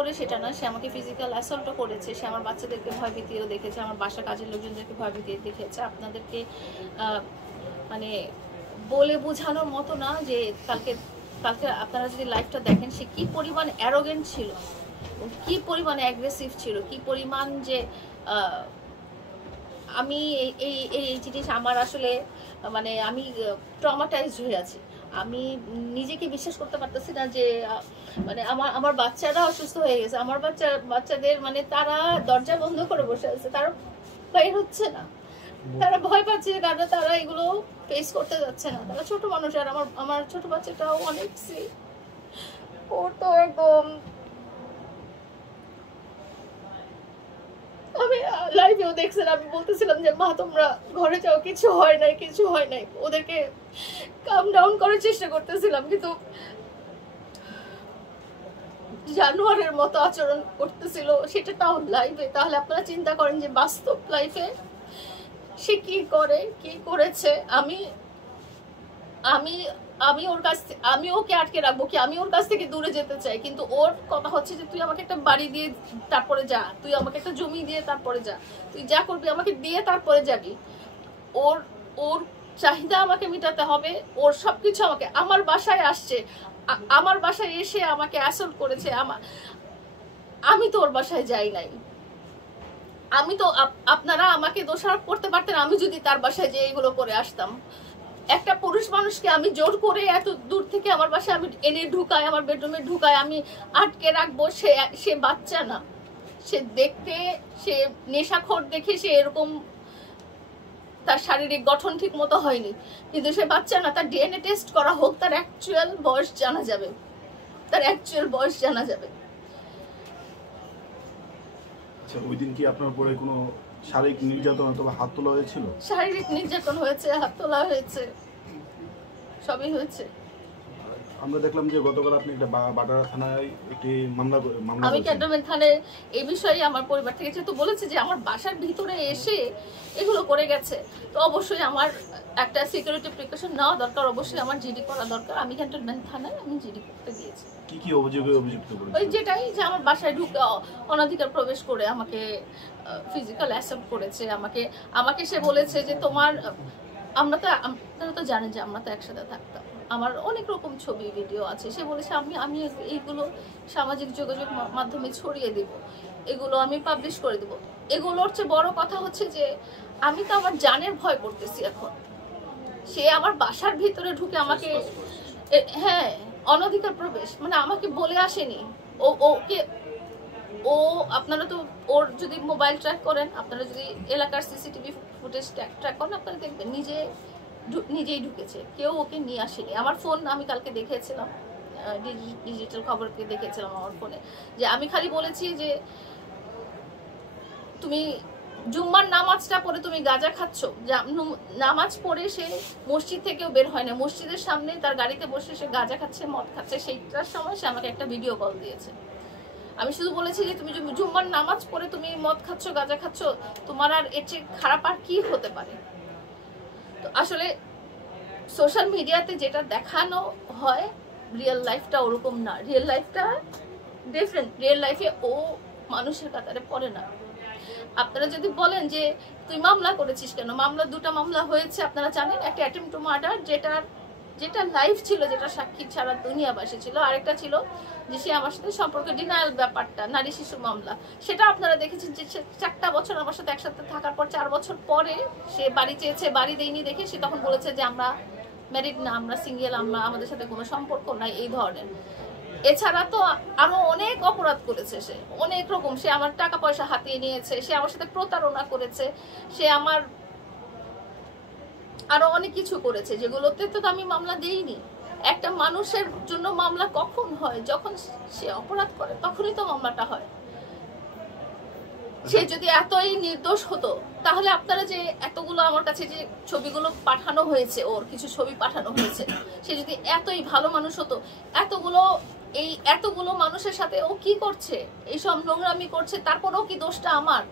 করে সেটা না, সে আমাকে ফিজিক্যাল অ্যাসল্টও করেছে, সে আমার বাচ্চাদেরকে ভয়ভীতিও দেখেছে, আমার বাসা কাজের লোকজনদেরকে ভয়ভীতি দেখেছে। আপনাদেরকে মানে বলে বোঝানোর মতো না যে কালকে আপনারা যদি লাইভটা দেখেন সে কি পরিমাণ অ্যারোগেন্ট ছিল, কি পরিমাণ অ্যাগ্রেসিভ ছিল, কি পরিমাণ যে আমি এই জিনিস আমার আসলে মানে আমি ট্রমাটাইজড হয়ে আছি। আমি নিজেকে বিশ্বাস করতে পারতেছি না যে মানে আমার বাচ্চারা অসুস্থ হয়ে গেছে, আমার বাচ্চাদের মানে তারা দরজা বন্ধ করে বসে আছে, তারা বাইর হচ্ছে না, তারা ভয় পাচ্ছে কারণ তারা এগুলো ফেস করতে যাচ্ছে না, তারা ছোট মানুষ। আর আমার ছোট বাচ্চাটাও অনেক সিক, ও তো একদম আমি লাইভেও দেখছিলাম, আমি বলতেছিলাম যে মা তোমরা ঘরে যাও, কিছু হয় নাই, কিছু হয় নাই, ওদেরকে কাম ডাউন করার চেষ্টা করতেছিলাম, কিন্তু জানোয়ারের মতো আচরণ করতেছিল, সেটা তাও লাইভে। তাহলে আপনারা চিন্তা করেন যে বাস্তব লাইফে সে কি করে, কি করেছে। আমি আমি আমি ওর কাছ থেকে আমি ওকে আটকে রাখবো কি, আমি ওর কাছ থেকে দূরে যেতে চাই, কিন্তু ওর কথা হচ্ছে যে তুই আমাকে একটা বাড়ি দিয়ে তারপরে যা, তুই আমাকে একটা জমি দিয়ে তারপরে যা, তুই যা করবি আমাকে দিয়ে তারপরে যাবি। ওর ওর চাহিদা আমাকে মেটাতে হবে, ওর সবকিছু আমাকে। আমার বাসায় আসছে, আমার বাসায় এসে আমাকে অ্যাসল্ট করেছে, আমি তো ওর বাসায় যাই নাই। আমি তো আপনারা আমাকে দোষারোপ করতে পারতেন আমি যদি তার বাসায় যে এগুলো করে আসতাম। একটা পুরুষ মানুষকে আমি জোর করে এত দূর থেকে আমার বাসায় আমি এনে ঢুকাই, আমার বেডরুমে ঢুকাই, আমি আটকে রাখবো। সে বাচ্চা না, সে দেখতে, সে নেশাখোর দেখে সে এরকম, তার শারীরিক গঠন ঠিক মতো হয়নি, কিন্তু সে বাচ্চা না। তার ডিএনএ টেস্ট করা হোক, তার অ্যাকচুয়াল বয়স জানা যাবে, তার অ্যাকচুয়াল বয়স জানা যাবে। আচ্ছা, ওই দিন কি আপনার উপরে কোনো শারীরিক নির্যাতন অথবা হাত তোলা হয়েছিল? শারীরিক নির্যাতন হয়েছে, হাত তোলা হয়েছে, সবই হয়েছে। আমরা দেখলাম যে গতকাল আপনি একটা বাটারা থানায় একটি মামলা আমি ক্যান্টনমেন্ট থানায় এই বিষয়ে আমার পরিবার থেকে যেহেতু বলেছে যে আমার বাসার ভিতরে এসে এগুলো করে গেছে, তো অবশ্যই আমার একটা সিকিউরিটি প্রিকশন নেওয়া দরকার, অবশ্যই আমার জিডি করা দরকার। আমি ক্যান্টনমেন্ট থানায় আমি জিডি করতে দিয়েছি। কি কি অভিযোগে অভিযুক্ত করেছে? ওই যেটাই, যে আমার বাসায় ঢুকে অনধিকার প্রবেশ করে আমাকে ফিজিক্যাল অ্যাসল্ট করেছে, আমাকে সে বলেছে যে তোমার, আপনারা তো জানেন যে আমরা তো একসাথে থাকতাম, আমার অনেক রকম ছবি ভিডিও আছে। সে বলেছে আমি এইগুলো সামাজিক যোগাযোগ মাধ্যমে ছড়িয়ে দেব, এগুলো আমি পাবলিশ করে দেব। এগুলোর চেয়ে বড় কথা হচ্ছে যে আমি তো আমার জানের ভয় করতেছি এখন। সে আমার বাসার ভিতরে ঢুকে আমাকে, হ্যাঁ, অনধিকার প্রবেশ, মানে আমাকে বলে আসেনি। ও আপনারা তো ওর যদি মোবাইল ট্র্যাক করেন, আপনারা যদি এলাকার সিসিটিভি ফুটেজ ট্র্যাক করেন, আপনারা দেখবেন নিজেই ঢুকেছে, কেউ ওকে নিয়ে আসেনি। আমার ফোন আমি কালকে দেখেছিলাম, ডিজিটাল খবরকে দেখেছিলাম আমার ফোনে, যে আমি খালি বলেছি যে তুমি জুম্মার নামাজটা পড়ে তুমি গাঁজা খাচ্ছ। নামাজ পড়ে সে মসজিদ থেকেও বের হয় না, মসজিদের সামনে তার গাড়িতে বসে সে গাঁজা খাচ্ছে, মদ খাচ্ছে। সেইটার সময় সে আমাকে একটা ভিডিও কল দিয়েছে। আমি শুধু বলেছি যে তুমি জুম্মার নামাজ পড়ে তুমি মদ খাচ্ছ, গাঁজা খাচ্ছ, তোমার আর এর চেয়ে খারাপ আর কি হতে পারে। তো আসলে সোশ্যাল মিডিয়াতে যেটা দেখানো হয় রিয়েল লাইফটা ওরকম না, রিয়েল লাইফটা ডিফারেন্ট। রিয়েল লাইফে ও মানুষের কাতারে পড়ে না। আপনারা যদি বলেন যে তুই মামলা করেছিস কেন, দুটা মামলা হয়েছে আপনারা জানেন। একটা অ্যাটেম্প টু মার্ডার, যেটা লাইভ ছিল, যেটা সাক্ষী ছাড়া দুনিয়াবাসী ছিল। আরেকটা ছিল যে সে আমার সাথে সম্পর্কে ডিনায়াল ব্যাপারটা, নারী শিশু মামলা। সেটা আপনারা দেখেছেন যে 4টা বছর আমার সাথে একসাথে থাকার পর 4 বছর পরে সে বাড়ি চেয়েছে, বাড়ি দেয়নি দেখে সে তখন বলেছে যে আমরা ম্যারিড না, আমরা সিঙ্গেল, আমাদের সাথে কোনো সম্পর্ক নাই, এই ধরনের। এছাড়া তো আরো অনেক অপরাধ করেছে সে, অনেক রকম। সে আমার টাকা পয়সা হাতিয়ে নিয়েছে, সে আমার সাথে প্রতারণা করেছে, সে আমার আরো অনেক কিছু করেছে, যেগুলোতে তো আমি মামলা দেইনি। একটা মানুষের জন্য মামলা কখন হয়? যখন সে অপরাধ করে, তখনই তো মামলাটা হয়। সে যদি এতই নির্দোষ হতো, তাহলে আপনারা যে এতগুলো আমার কাছে যে ছবিগুলো পাঠানো হয়েছে, ওর কিছু ছবি পাঠানো হয়েছে, সে যদি এতই ভালো মানুষ হতো, এতগুলো মানুষের সাথে ও কি করছে, এইসব নোংরামি করছে, তারপরেও কি দোষটা আমার?